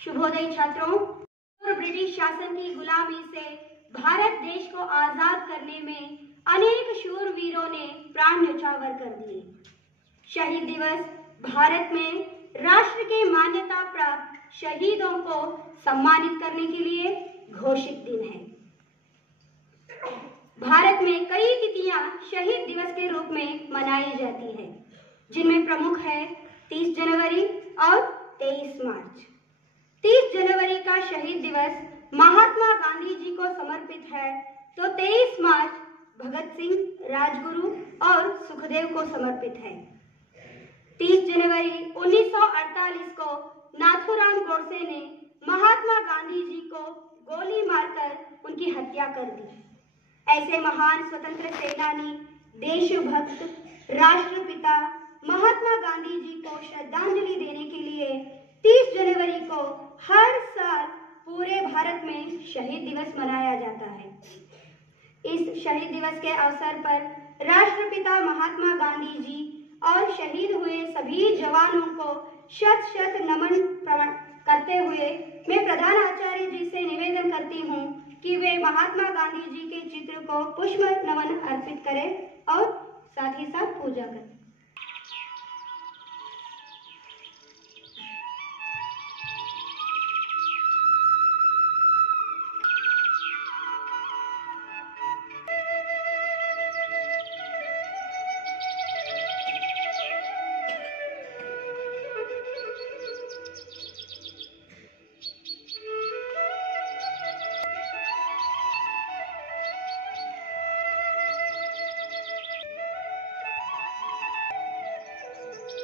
शुभोदय छात्रों। ब्रिटिश शासन की गुलामी से भारत देश को आजाद करने में अनेक शूरवीरों ने प्राण न्यौछावर कर दिए। शहीद दिवस भारत में राष्ट्र के मान्यता प्राप्त शहीदों को सम्मानित करने के लिए घोषित दिन है। भारत में कई तिथियां शहीद दिवस के रूप में मनाई जाती है, जिनमें प्रमुख है 30 जनवरी और 23 मार्च। 30 जनवरी का शहीद दिवस महात्मा गांधी जी को समर्पित है, तो 23 मार्च भगत सिंह, राजगुरु और सुखदेव को समर्पित है। 30 जनवरी 1948 को नाथूराम गोडसे ने महात्मा गांधी जी को गोली मारकर उनकी हत्या कर दी। ऐसे महान स्वतंत्र सेनानी, देशभक्त, राष्ट्रपिता महात्मा गांधी जी को श्रद्धांजलि देने के लिए 30 जनवरी को हर साल पूरे भारत में शहीद दिवस मनाया जाता है। इस शहीद दिवस के अवसर पर राष्ट्रपिता महात्मा गांधी जी और शहीद हुए सभी जवानों को शत शत नमन करते हुए मैं प्रधान आचार्य जी से निवेदन करती हूँ कि वे महात्मा गांधी जी के चित्र को पुष्प नमन अर्पित करें और साथ ही साथ पूजा करें।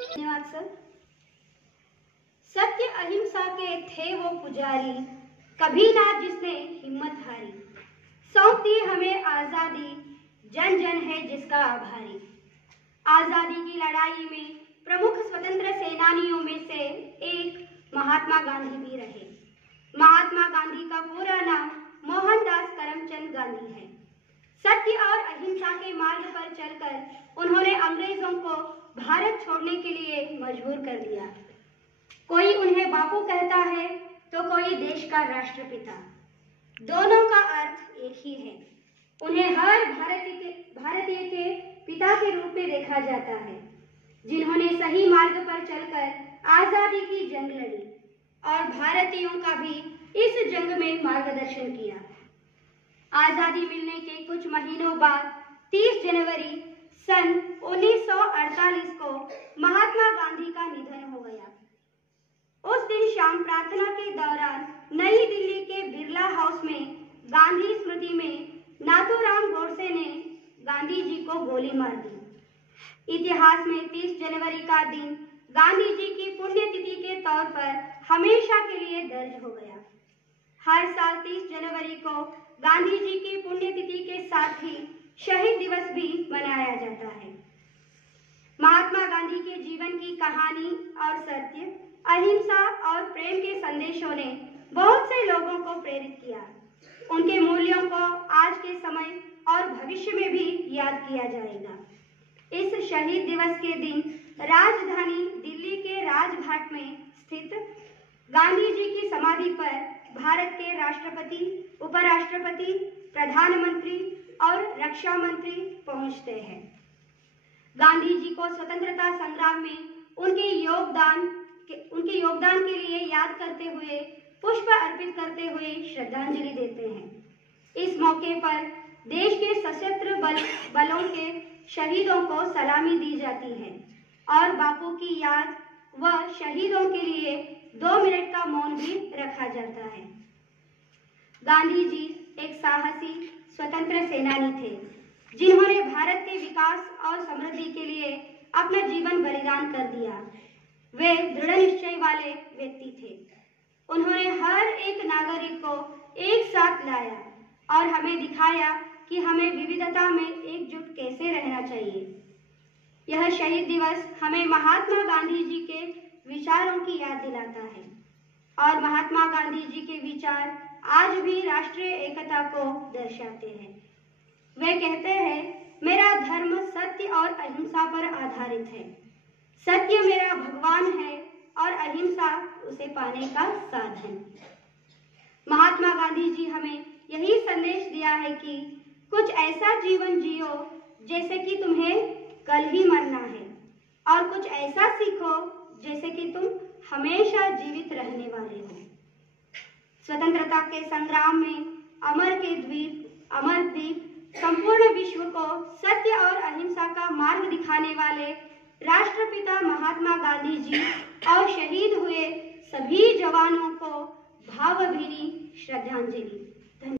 धन्यवाद सर। सत्य अहिंसा के थे वो पुजारी, कभी ना जिसने हिम्मत हारी। सौंपती हमें आजादी, जन जन है जिसका आभारी। आजादी की लड़ाई में प्रमुख स्वतंत्र सेनानियों में से एक महात्मा गांधी भी रहे। महात्मा गांधी का पूरा नाम मोहनदास करमचंद गांधी है। सत्य और अहिंसा के मार्ग पर चलकर उन्होंने अंग्रेजों को भारत छोड़ने के लिए मजबूर कर दिया। कोई उन्हें बापू कहता है तो कोई देश का राष्ट्रपिता। दोनों का अर्थ एक ही है। उन्हें हर भारतीय के पिता के रूप में देखा जाता है, जिन्होंने सही मार्ग पर चलकर आजादी की जंग लड़ी और भारतीयों का भी इस जंग में मार्गदर्शन किया। आजादी मिलने के कुछ महीनों बाद 30 जनवरी सन 1948 को महात्मा गांधी का निधन हो गया। उस दिन शाम प्रार्थना के दौरान नई दिल्ली के बिरला हाउस में गांधी स्मृति में नाथूराम गोडसे ने गांधी जी को गोली मार दी। इतिहास में 30 जनवरी का दिन गांधी जी की पुण्यतिथि के तौर पर हमेशा के लिए दर्ज हो गया। हर साल 30 जनवरी को गांधी जी की पुण्यतिथि के साथ ही शहीद दिवस भी मनाया जाता है। महात्मा गांधी के जीवन की कहानी और सत्य, अहिंसा और प्रेम के संदेशों ने बहुत से लोगों को प्रेरित किया। उनके मूल्यों को आज के समय और भविष्य में भी याद किया जाएगा। इस शहीद दिवस के दिन राजधानी दिल्ली के राजघाट में स्थित गांधी जी की समाधि पर भारत के राष्ट्रपति, उपराष्ट्रपति, प्रधानमंत्री और रक्षा मंत्री पहुंचते हैं। गांधी जी को स्वतंत्रता संग्राम में उनके योगदान के लिए याद करते हुए, पुष्प अर्पित करते हुए श्रद्धांजलि देते हैं। इस मौके पर देश के सशस्त्र बलों के शहीदों को सलामी दी जाती है और बापू की याद व शहीदों के लिए 2 मिनट का मौन भी रखा जाता है। गांधी जी एक साहसी स्वतंत्र सेनानी थे, जिन्होंने भारत के विकास और समृद्धि के लिए अपना जीवन बलिदान कर दिया। वे दृढ़ निश्चय वाले व्यक्ति थे। उन्होंने हर एक नागरिक को एक साथ लाया और हमें दिखाया कि हमें विविधता में एकजुट कैसे रहना चाहिए। यह शहीद दिवस हमें महात्मा गांधी जी के विचारों की याद दिलाता है और महात्मा गांधी जी के विचार आज भी राष्ट्रीय एकता को दर्शाते हैं। वे कहते हैं, मेरा धर्म सत्य और अहिंसा पर आधारित है। सत्य मेरा भगवान है और अहिंसा उसे पाने का साधन। महात्मा गांधी जी हमें यही संदेश दिया है कि कुछ ऐसा जीवन जियो जैसे कि तुम्हें कल ही मरना है, और कुछ ऐसा सीखो जैसे कि तुम हमेशा जीवित रहने वाले हो। स्वतंत्रता के संग्राम में अमरदीप संपूर्ण विश्व को सत्य और अहिंसा का मार्ग दिखाने वाले राष्ट्रपिता महात्मा गांधी जी और शहीद हुए सभी जवानों को भावभीनी श्रद्धांजलि।